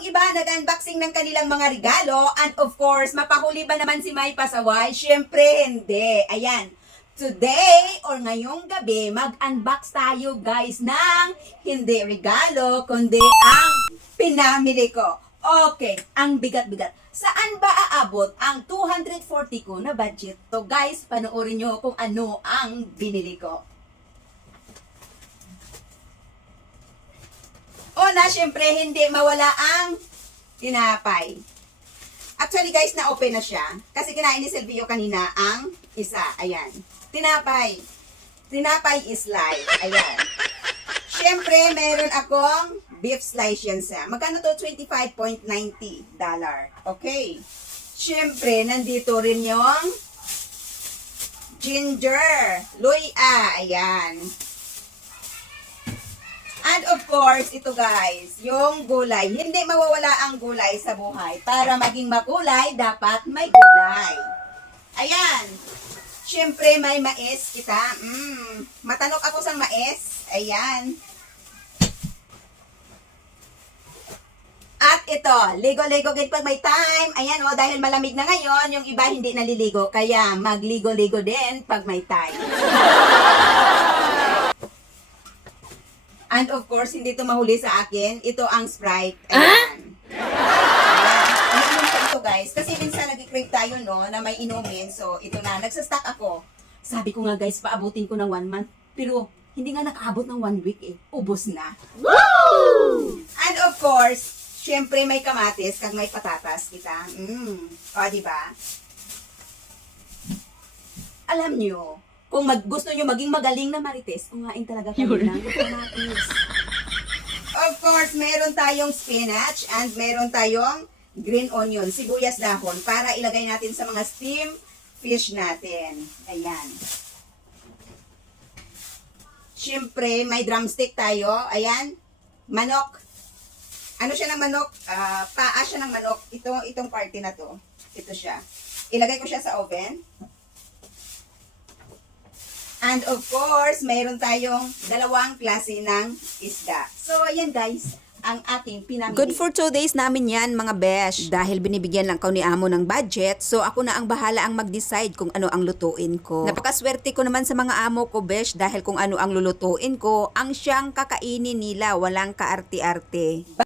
yung iba nag-unboxing ng kanilang mga regalo and of course, mapahuli ba naman si May Pasaway? Syempre hindi. Ayan. Today or ngayong gabi, mag-unbox tayo guys ng hindi regalo, kundi ang pinamili ko. Okay, ang bigat-bigat. Saan ba aabot ang 240 ko na budget? To guys, panoorin nyo kung ano ang binili ko. Una, syempre, hindi mawala ang tinapay. Actually, guys, na-open na siya. Kasi kinain ni Silvio kanina ang isa. Ayan. Tinapay. Tinapay is live. Ayan. Syempre, meron akong beef slice yan siya. Magkano to? 25.90 dollar. Okay. Syempre, nandito rin yung ginger. Luya. Ayan. Course, ito guys, yung gulay. Hindi mawawala ang gulay sa buhay. Para maging makulay, dapat may gulay. Ayan. Siyempre, may mais kita. Mm, matanok ako sa mais. Ayan. At ito, ligo-ligo gid pag may time. Ayan o, dahil malamig na ngayon, yung iba hindi naliligo. Kaya magligo-ligo din pag may time. And of course, hindi ito mahuli sa akin. Ito ang Sprite. Ayan. Ayan. Inom ko ito guys. Kasi minsan nag-crave tayo no, na may inumin. So, ito na. Nagsastock ako. Sabi ko nga guys, paabutin ko ng one month. Pero, hindi nga nakaabot ng one week eh. Ubus na. And of course, syempre may kamatis kag may patatas kita. Mm. O, di ba? Alam nyo, kung mag, gusto nyo maging magaling na marites, kumain talaga kami ng kamatis. Of course, meron tayong spinach and meron tayong green onion, sibuyas dahon, para ilagay natin sa mga steam fish natin. Ayan. Siyempre, may drumstick tayo. Ayan. Manok. Ano siya ng manok? Ah, paa siya ng manok. Ito, itong party na to. Ito siya. Ilagay ko siya sa oven. And of course, mayroon tayong dalawang klase ng isda. So, ayan guys, ang ating pinamili. Good for two days namin yan, mga besh. Dahil binibigyan lang kaw ni amo ng budget, so ako na ang bahala ang mag-decide kung ano ang lutuin ko. Napakaswerte ko naman sa mga amo ko, besh, dahil kung ano ang lulutuin ko, ang siyang kakainin nila, walang kaarte-arte.